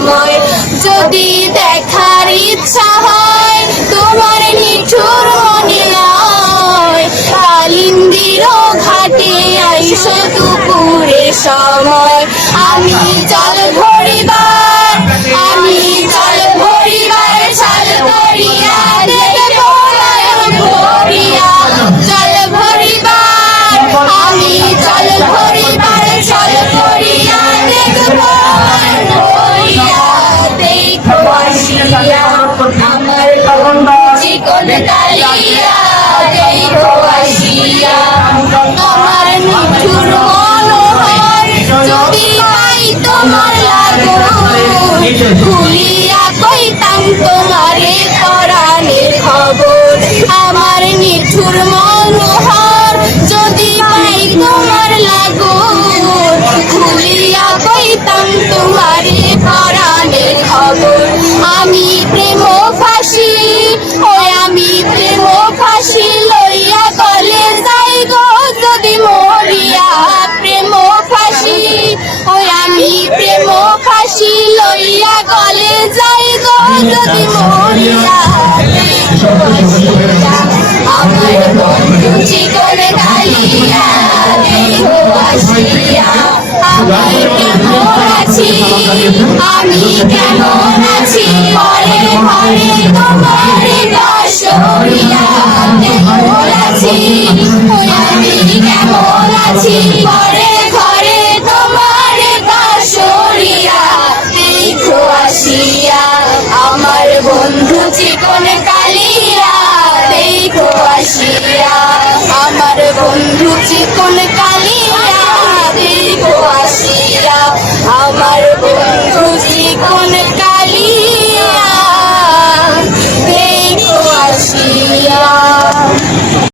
সময় যদি দেখার ইচ্ছা হয় তোমার নিঠুর মনিলয় কালিন্দির ঘাটে আইসো দুপুরের সময় আমি জল ভরিবার সাল করিয়া দেখবো নয়ন ভরিয়া জল ভরিবার আমি জল ভরিবার সাল করিয়া দেখবো নয়ন ভরিয়া দেখো আসিয়া আমার চিকন কালিয়া দেখো আসিয়া তোমার নিঠুর মনোহর যদি পাই তোমার লাগো খুলিয়া কইতাম তোমারে পরাণের খবর আমার নিঠুর মনোহর যদি পাই তোমার লাগো খুলিয়া কইতাম তোমারে পরাণের খবর আমি প্রেম ফাঁসি আমি প্রেম ফাঁসি লইয়া গলে যাই গো যদি মরিয়া প্রেম ফাঁসি আমি প্রেম ফাঁসি লইয়া গলে যাই গো যদি মরিয়া আমার বন্ধু চিকন কালিয়া দেখো আসিয়া আমি কেমন আছি ঘরে ঘরে তোমার বাসরিয়া কেমন আছি আমি কেমন আছি ঘরে ঘরে তোমার বাসরিয়া দেখো আসিয়া আমার বন্ধু চিকন কালিয়া দেখো আসিয়া